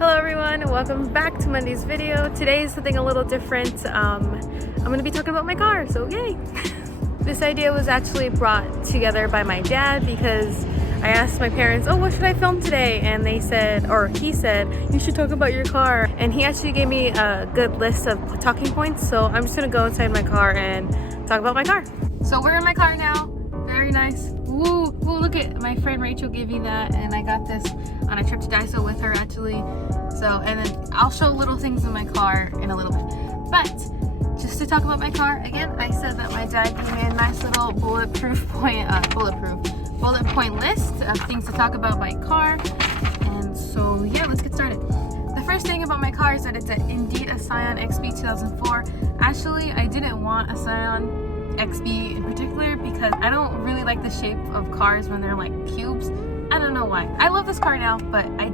Hello everyone, welcome back to Monday's video. Today is something a little different. I'm going to be talking about my car, so yay! This idea was actually brought together by my dad because I asked my parents, oh, what should I film today? And they said, or he said, you should talk about your car. And he actually gave me a good list of talking points, so I'm just going to go inside my car and talk about my car. So we're in my car now. Very nice. Woo! Woo! Look at my friend Rachel gave me that, and I got this on a trip to Daiso with her actually. So, and then I'll show little things in my car in a little bit. But just to talk about my car again, I said that my dad gave me a nice little bullet point list of things to talk about my car. And so yeah, let's get started. The first thing about my car is that it's indeed a Scion XB 2004. Actually, I didn't want a Scion XB in particular because I don't really like the shape of cars when they're like cubes. I don't know why. I love this car now, but I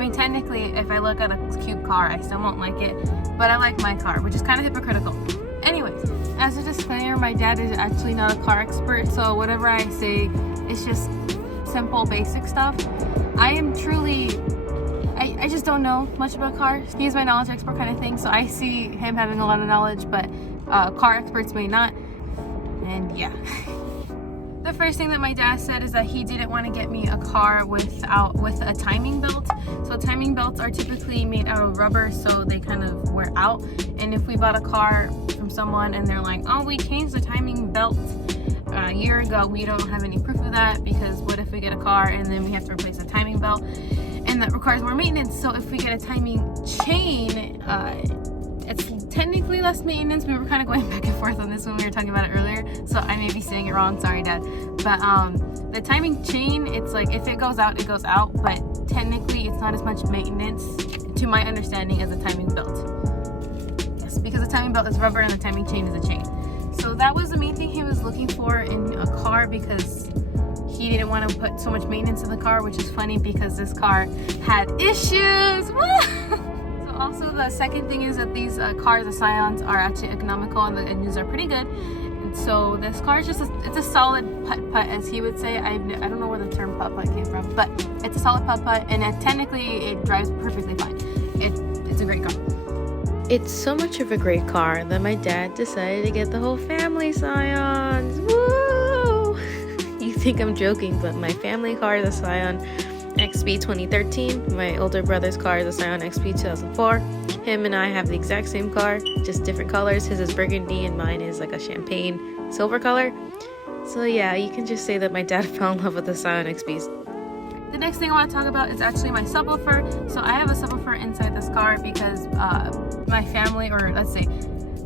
mean, technically, if I look at a cube car, I still won't like it, but I like my car, which is kind of hypocritical. Anyways, as a disclaimer, my dad is actually not a car expert, so whatever I say, it's just simple, basic stuff. I just don't know much about cars. He's my knowledge expert kind of thing, so I see him having a lot of knowledge, but car experts may not, and yeah. The first thing that my dad said is that he didn't want to get me a car with a timing belt. So timing belts are typically made out of rubber, so they kind of wear out. And if we bought a car from someone and they're like, oh, we changed the timing belt a year ago, we don't have any proof of that, because what if we get a car and then we have to replace the timing belt, and that requires more maintenance. So if we get a timing chain, it's technically less maintenance. We were kind of going back and forth on this when we were talking about it earlier, so I may be saying it wrong, sorry Dad. But the timing chain, it's like if it goes out, it goes out, but technically it's not as much maintenance to my understanding as a timing belt. Yes, because the timing belt is rubber and the timing chain is a chain. So that was the main thing he was looking for in a car, because he didn't want to put so much maintenance in the car, which is funny because this car had issues. Also, the second thing is that these cars, the Scions, are actually economical and the engines are pretty good. And so this car is just it's a solid putt-putt, as he would say. I don't know where the term putt-putt came from, but it's a solid putt-putt, and technically it drives perfectly fine. It's a great car. It's so much of a great car that my dad decided to get the whole family Scions. Woo! You think I'm joking, but my family car is a Scion XB 2013. My older brother's car is a Scion XB 2004. Him and I have the exact same car, just different colors. His is burgundy and mine is like a champagne silver color. So yeah, you can just say that my dad fell in love with the Scion XBs. The next thing I want to talk about is actually my subwoofer. So I have a subwoofer inside this car because my family, or let's say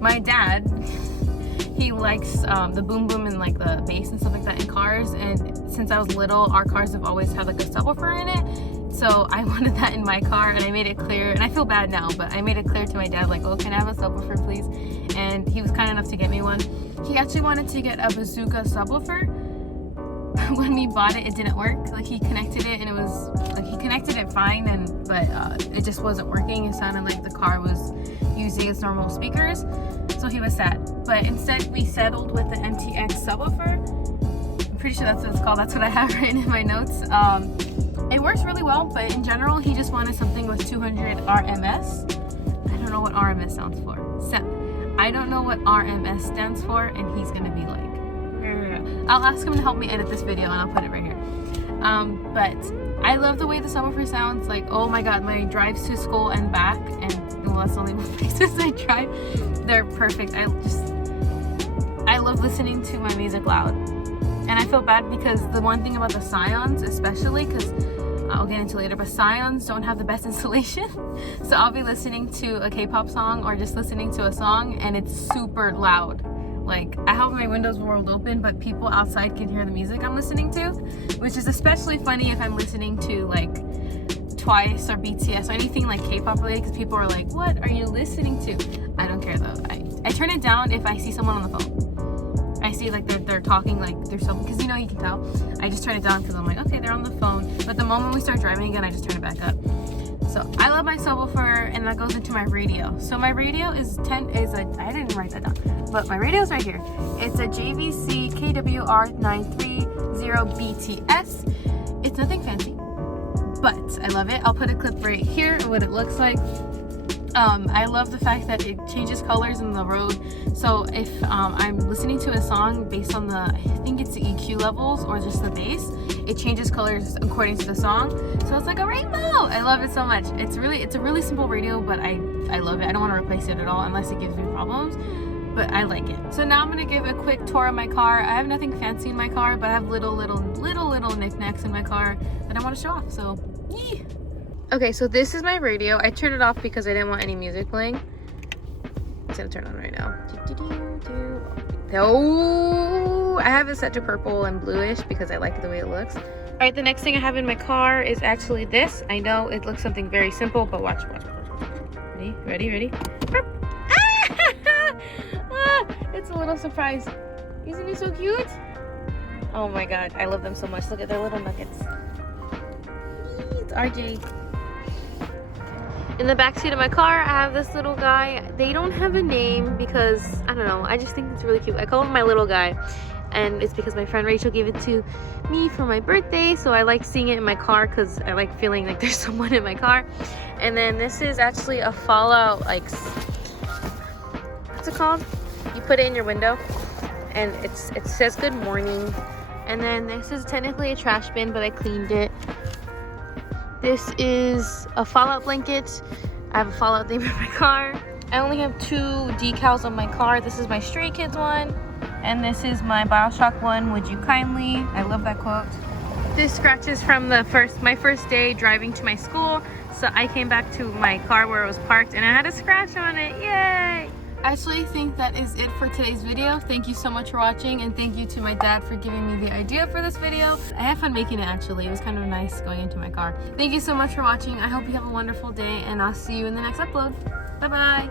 my dad, he likes the boom boom and like the bass and stuff like that in cars, and since I was little, our cars have always had like a subwoofer in it. So I wanted that in my car, and I made it clear, and I feel bad now, but I made it clear to my dad, like, oh, can I have a subwoofer please? And he was kind enough to get me one. He actually wanted to get a bazooka subwoofer. When we bought it, it didn't work. Like, he connected it, and it was like he connected it fine, but it just wasn't working. It sounded like the car was using its normal speakers, so he was sad. But instead we settled with the MTX subwoofer. I'm pretty sure that's what it's called. That's what I have written in my notes. It works really well, but in general he just wanted something with 200 RMS. I don't know what RMS stands for. I don't know what RMS stands for, and he's gonna be like, I'll ask him to help me edit this video and I'll put it right here. But I love the way the subwoofer sounds. Like, oh my god, my drives to school and back, and well, that's the only places I drive, they're perfect. I love listening to my music loud. And I feel bad because the one thing about the Scions, especially, because I'll get into later, but Scions don't have the best installation. So I'll be listening to a K-pop song or just listening to a song, and it's super loud. Like, I have my windows rolled open, but people outside can hear the music I'm listening to, which is especially funny if I'm listening to like Twice or BTS or anything like K-pop related, because people are like, what are you listening to? I don't care though. I turn it down if I see someone on the phone. I see like they're talking, like there's someone, because you know, you can tell. I just turn it down because I'm like, okay, they're on the phone. But the moment we start driving again, I just turn it back up. So I love my subwoofer, and that goes into my radio. So my radio I didn't write that down, but my radio is right here. It's a JVC KWR 930 BTS. It's nothing fancy, but I love it. I'll put a clip right here of what it looks like. I love the fact that it changes colors in the road. So if I'm listening to a song based on I think it's the EQ levels or just the bass, it changes colors according to the song. So it's like a rainbow. I love it so much. It's a really simple radio, but I love it. I don't want to replace it at all unless it gives me problems, but I like it. So now I'm gonna give a quick tour of my car. I have nothing fancy in my car, but I have little knickknacks in my car that I want to show off. So yee. Okay, so this is my radio. I turned it off because I didn't want any music playing. It's gonna turn on right now. Oh, I have it set to purple and bluish because I like the way it looks. All right, the next thing I have in my car is actually this. I know it looks something very simple, but watch. Ready? Ah, it's a little surprise. Isn't it so cute? Oh my God, I love them so much. Look at their little nuggets. It's RJ. In the back seat of my car, I have this little guy. They don't have a name because, I don't know, I just think it's really cute. I call him my little guy, and it's because my friend Rachel gave it to me for my birthday, so I like seeing it in my car because I like feeling like there's someone in my car. And then this is actually a fallout, like, what's it called? You put it in your window, and it says good morning. And then this is technically a trash bin, but I cleaned it. This is a fallout blanket. I have a fallout theme in my car. I only have 2 decals on my car. This is my Stray Kids one, and this is my BioShock one, Would You Kindly. I love that quote. This scratches from my first day driving to my school. So I came back to my car where it was parked and I had a scratch on it. Yay! I actually think that is it for today's video. Thank you so much for watching, and thank you to my dad for giving me the idea for this video. I had fun making it actually. It was kind of nice going into my car. Thank you so much for watching. I hope you have a wonderful day, and I'll see you in the next upload. Bye bye!